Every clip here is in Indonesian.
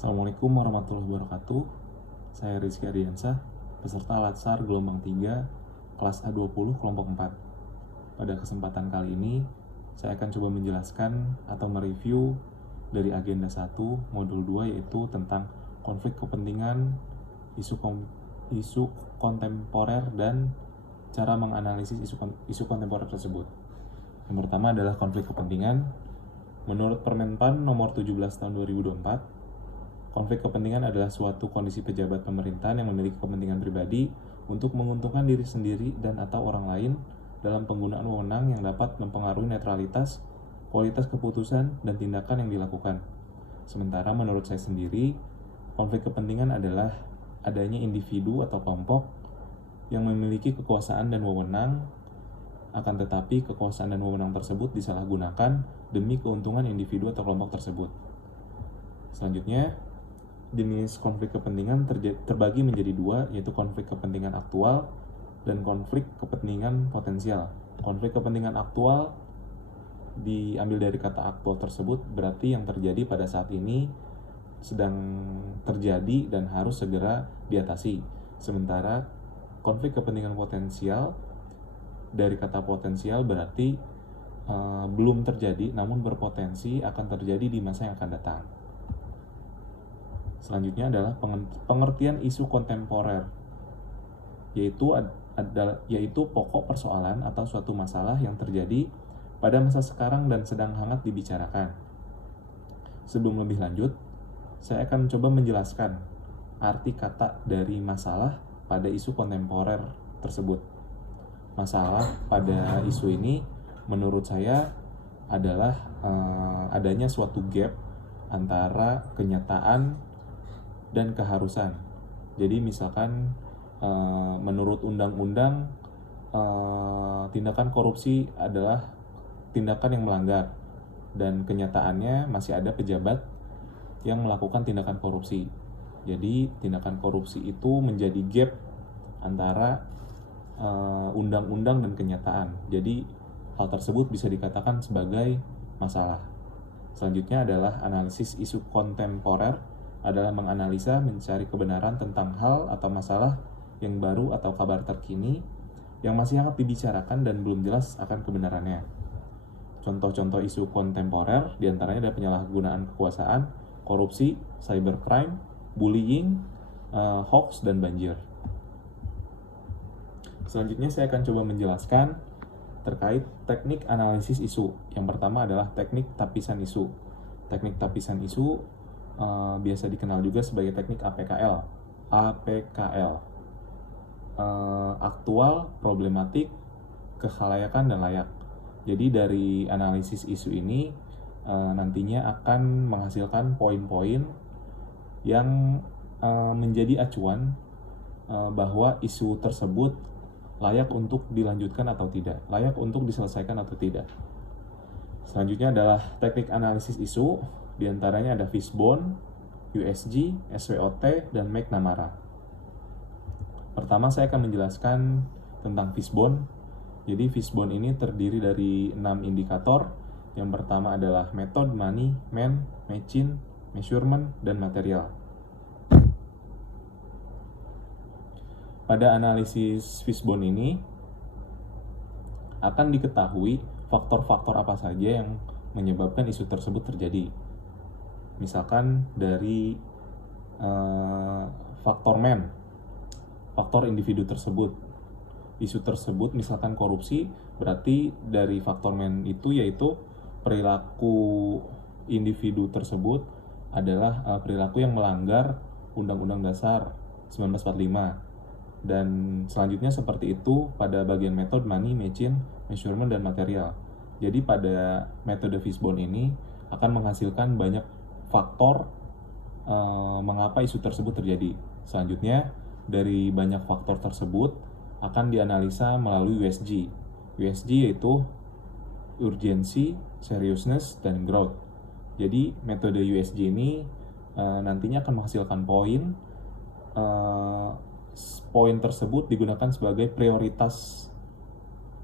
Assalamualaikum warahmatullahi wabarakatuh. Saya Rizky Ardiansah, peserta Latsar gelombang 3, kelas A20 kelompok 4. Pada kesempatan kali ini, saya akan coba menjelaskan atau mereview dari agenda 1, modul 2, yaitu tentang konflik kepentingan, isu kontemporer, dan cara menganalisis isu kontemporer tersebut. Yang pertama adalah konflik kepentingan. Menurut Permenpan nomor 17 tahun 2024, konflik kepentingan adalah suatu kondisi pejabat pemerintahan yang memiliki kepentingan pribadi untuk menguntungkan diri sendiri dan atau orang lain dalam penggunaan wewenang yang dapat mempengaruhi netralitas, kualitas keputusan, dan tindakan yang dilakukan. Sementara menurut saya sendiri, konflik kepentingan adalah adanya individu atau kelompok yang memiliki kekuasaan dan wewenang, akan tetapi kekuasaan dan wewenang tersebut disalahgunakan demi keuntungan individu atau kelompok tersebut. Selanjutnya, jenis konflik kepentingan terbagi menjadi dua, yaitu konflik kepentingan aktual dan konflik kepentingan potensial. Konflik kepentingan aktual diambil dari kata aktual tersebut, berarti yang terjadi pada saat ini sedang terjadi dan harus segera diatasi. Sementara konflik kepentingan potensial dari kata potensial berarti belum terjadi namun berpotensi akan terjadi di masa yang akan datang. Selanjutnya adalah pengertian isu kontemporer, yaitu pokok persoalan atau suatu masalah yang terjadi pada masa sekarang dan sedang hangat dibicarakan. Sebelum lebih lanjut, saya akan coba menjelaskan arti kata dari masalah pada isu kontemporer tersebut. Masalah pada isu ini menurut saya adalah adanya suatu gap antara kenyataan dan keharusan. Jadi misalkan menurut undang-undang tindakan korupsi adalah tindakan yang melanggar, dan kenyataannya masih ada pejabat yang melakukan tindakan korupsi. Jadi tindakan korupsi itu menjadi gap antara undang-undang dan kenyataan. Jadi hal tersebut bisa dikatakan sebagai masalah. Selanjutnya adalah analisis isu kontemporer, adalah menganalisa, mencari kebenaran tentang hal atau masalah yang baru atau kabar terkini yang masih hangat dibicarakan dan belum jelas akan kebenarannya. Contoh-contoh isu kontemporer diantaranya ada penyalahgunaan kekuasaan, korupsi, cybercrime, bullying, hoax, dan banjir. Selanjutnya saya akan coba menjelaskan terkait teknik analisis isu. Yang pertama adalah teknik tapisan isu. Teknik tapisan isu biasa dikenal juga sebagai teknik APKL. Aktual, problematik, kekhalayakan, dan layak. Jadi dari analisis isu ini nantinya akan menghasilkan poin-poin yang menjadi acuan bahwa isu tersebut layak untuk dilanjutkan atau tidak, layak untuk diselesaikan atau tidak. Selanjutnya adalah teknik analisis isu. Di antaranya ada Fishbone, USG, SWOT, dan McNamara. Pertama saya akan menjelaskan tentang Fishbone. Jadi Fishbone ini terdiri dari 6 indikator. Yang pertama adalah method, money, man, machine, measurement, dan material. Pada analisis Fishbone ini akan diketahui faktor-faktor apa saja yang menyebabkan isu tersebut terjadi. Misalkan dari faktor man, faktor individu tersebut. Isu tersebut misalkan korupsi, berarti dari faktor man itu yaitu perilaku individu tersebut adalah perilaku yang melanggar Undang-Undang Dasar 1945. Dan selanjutnya seperti itu pada bagian method, money, machine, measurement, dan material. Jadi pada metode Fishbone ini akan menghasilkan banyak faktor mengapa isu tersebut terjadi. Selanjutnya dari banyak faktor tersebut akan dianalisa melalui USG. USG yaitu urgency, seriousness, dan growth. Jadi metode USG ini nantinya akan menghasilkan poin. Poin tersebut digunakan sebagai prioritas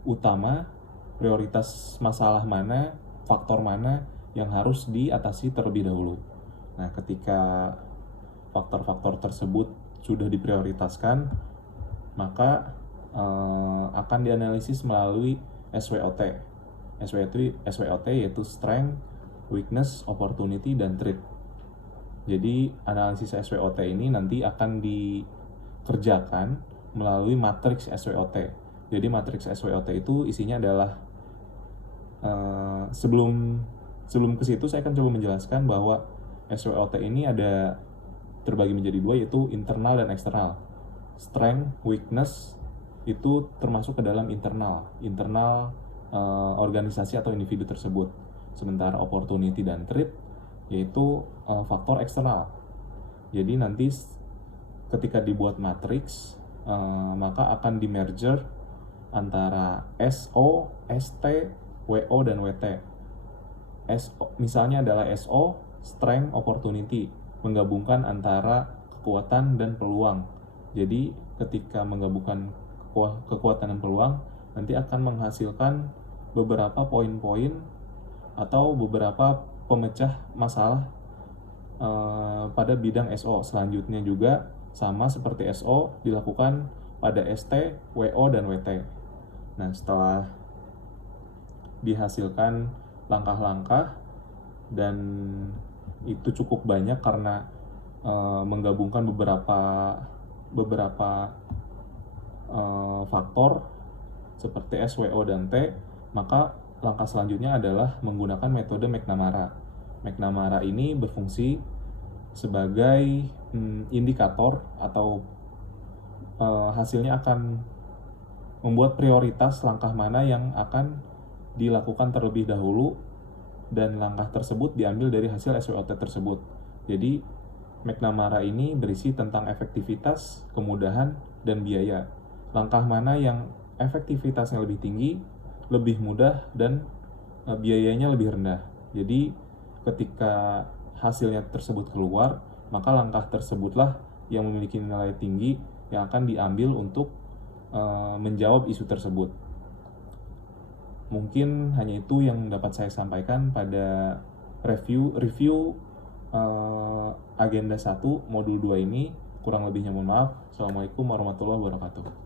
utama, prioritas masalah mana, faktor mana yang harus diatasi terlebih dahulu. Nah, ketika faktor-faktor tersebut sudah diprioritaskan, maka akan dianalisis melalui SWOT. SWOT yaitu Strength, Weakness, Opportunity, dan Threat. Jadi analisis SWOT ini nanti akan dikerjakan melalui matriks SWOT. Jadi matriks SWOT itu isinya adalah sebelum ke situ saya akan coba menjelaskan bahwa SWOT ini ada terbagi menjadi dua, yaitu internal dan eksternal. Strength, weakness itu termasuk ke dalam internal organisasi atau individu tersebut. Sementara opportunity dan threat yaitu faktor eksternal. Jadi nanti ketika dibuat matriks maka akan di merger antara SO, ST, WO, dan WT. SO, misalnya adalah SO, strength, opportunity, menggabungkan antara kekuatan dan peluang. Jadi ketika menggabungkan kekuatan dan peluang, nanti akan menghasilkan beberapa poin-poin atau beberapa pemecah masalah pada bidang SO. Selanjutnya juga sama seperti SO dilakukan pada ST, WO, dan WT. Nah, setelah dihasilkan langkah-langkah, dan itu cukup banyak karena menggabungkan beberapa faktor seperti S, WO, dan T, maka langkah selanjutnya adalah menggunakan metode McNamara. McNamara ini berfungsi sebagai indikator atau hasilnya akan membuat prioritas langkah mana yang akan dilakukan terlebih dahulu, dan langkah tersebut diambil dari hasil SWOT tersebut. Jadi McNamara ini berisi tentang efektivitas, kemudahan, dan biaya. Langkah mana yang efektivitasnya lebih tinggi, lebih mudah, dan biayanya lebih rendah. Jadi ketika hasilnya tersebut keluar, maka langkah tersebutlah yang memiliki nilai tinggi yang akan diambil untuk menjawab isu tersebut. Mungkin hanya itu yang dapat saya sampaikan pada review agenda 1 modul 2 ini. Kurang lebihnya mohon maaf. Assalamualaikum warahmatullahi wabarakatuh.